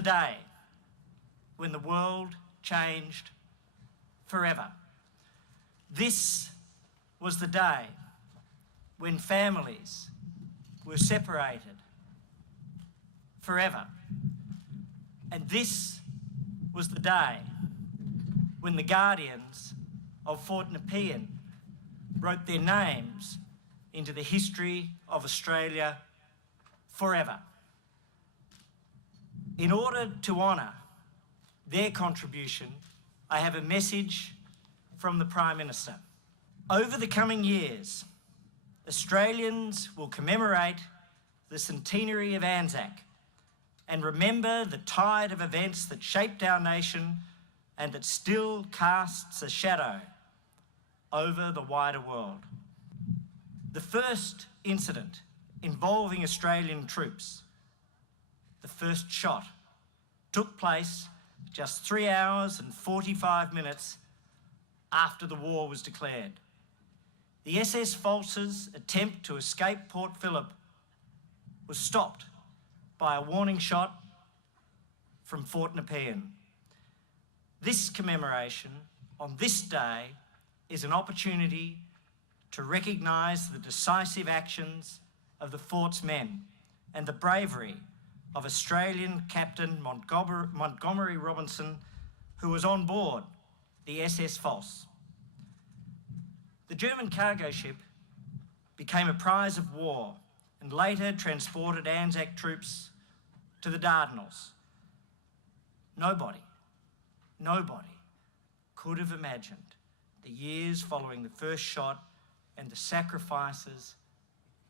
the day when the world changed forever. This was the day when families were separated forever. And this was the day when the guardians of Fort Nepean wrote their names into the history of Australia forever. In order to honour their contribution, I have a message from the Prime Minister. Over the coming years, Australians will commemorate the centenary of Anzac and remember the tide of events that shaped our nation and that still casts a shadow over the wider world. The first incident involving Australian troops, the first shot, took place just 3 hours and 45 minutes after the war was declared. The SS Pfalz's attempt to escape Port Phillip was stopped by a warning shot from Fort Nepean. This commemoration on this day is an opportunity to recognise the decisive actions of the fort's men and the bravery of Australian Captain Montgomery Robinson, who was on board the SS Pfalz. The German cargo ship became a prize of war and later transported Anzac troops to the Dardanelles. Nobody could have imagined the years following the first shot and the sacrifices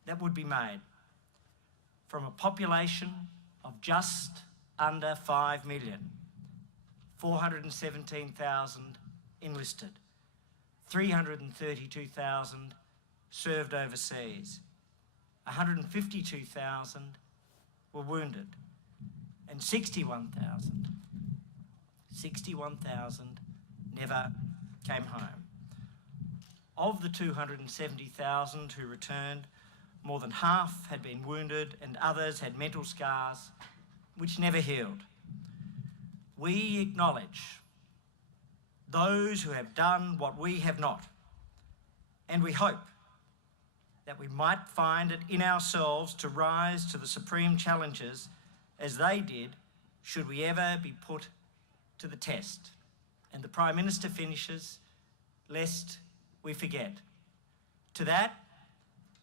that would be made. From a population of just under 5 million, 417,000 enlisted, 332,000 served overseas, 152,000 were wounded, and 61,000 never came home. Of the 270,000 who returned, more than half had been wounded and others had mental scars which never healed. We acknowledge those who have done what we have not, and we hope that we might find it in ourselves to rise to the supreme challenges as they did, should we ever be put to the test. And the Prime Minister finishes, lest we forget. To that,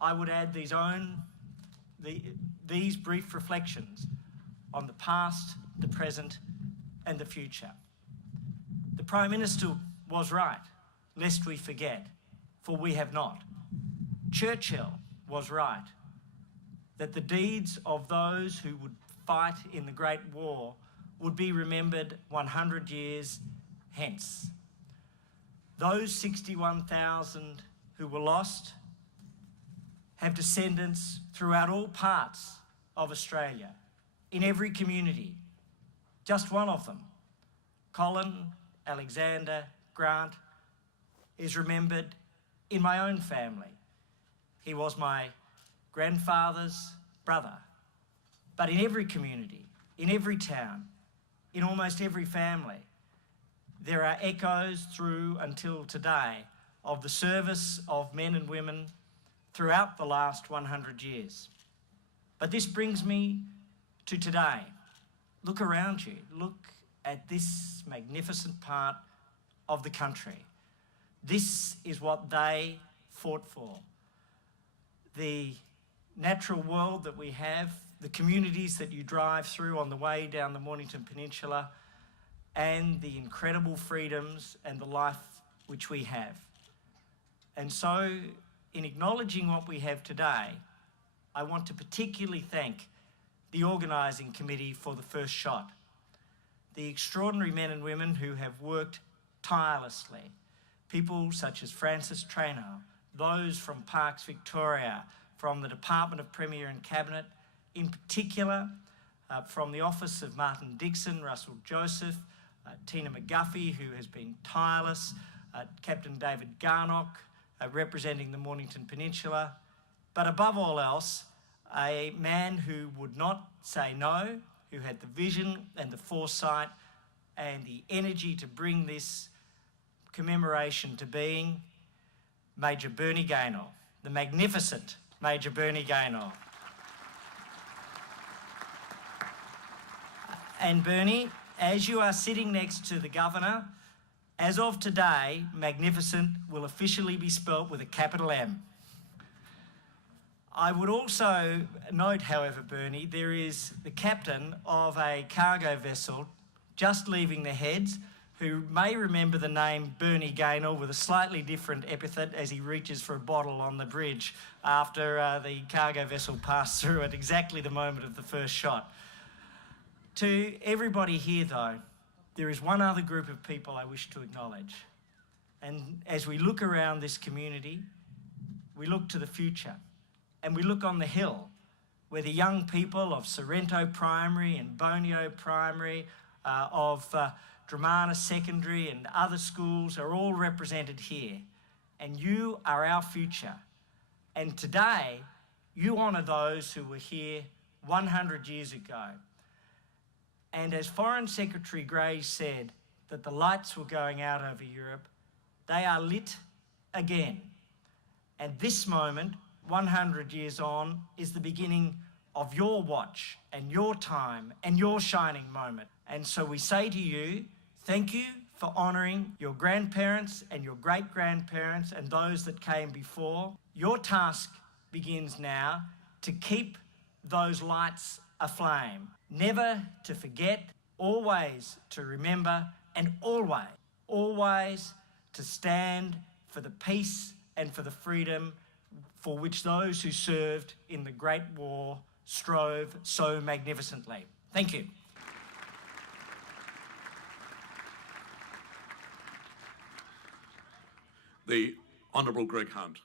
I would add these brief reflections on the past, the present, and the future. The Prime Minister was right, lest we forget, for we have not. Churchill was right, that the deeds of those who would fight in the Great War would be remembered 100 years hence. Those 61,000 who were lost have descendants throughout all parts of Australia, in every community. Just one of them, Colin Alexander Grant, is remembered in my own family. He was my grandfather's brother. But in every community, in every town, in almost every family, there are echoes through until today of the service of men and women throughout the last 100 years. But this brings me to today. Look around you. Look at this magnificent part of the country. This is what they fought for. The natural world that we have, the communities that you drive through on the way down the Mornington Peninsula, and the incredible freedoms and the life which we have. And so, in acknowledging what we have today, I want to particularly thank the organising committee for the first shot, the extraordinary men and women who have worked tirelessly, people such as Francis Traynor, those from Parks Victoria, from the Department of Premier and Cabinet, in particular from the Office of Martin Dixon, Russell Joseph, Tina McGuffey, who has been tireless, Captain David Garnock, representing the Mornington Peninsula, but above all else, a man who would not say no who had the vision and the foresight and the energy to bring this commemoration to being, Major Bernie Gaynor, the magnificent Major Bernie Gaynor. And Bernie, as you are sitting next to the Governor, as of today, magnificent will officially be spelt with a capital M. I would also note, however, Bernie, there is the captain of a cargo vessel just leaving the Heads who may remember the name Bernie Gaynor with a slightly different epithet as he reaches for a bottle on the bridge after the cargo vessel passed through at exactly the moment of the first shot. To everybody here, though, there is one other group of people I wish to acknowledge. And as we look around this community, we look to the future. And we look on the hill where the young people of Sorrento Primary and Bonio Primary, of Dramana Secondary and other schools are all represented here. And you are our future. And today, you honour those who were here 100 years ago. And as Foreign Secretary Gray said that the lights were going out over Europe, they are lit again. And this moment, 100 years on, is the beginning of your watch and your time and your shining moment. And so we say to you, thank you for honouring your grandparents and your great-grandparents and those that came before. Your task begins now to keep those lights aflame, never to forget, always to remember, and always to stand for the peace and for the freedom for which those who served in the Great War strove so magnificently. Thank you. The Honourable Greg Hunt.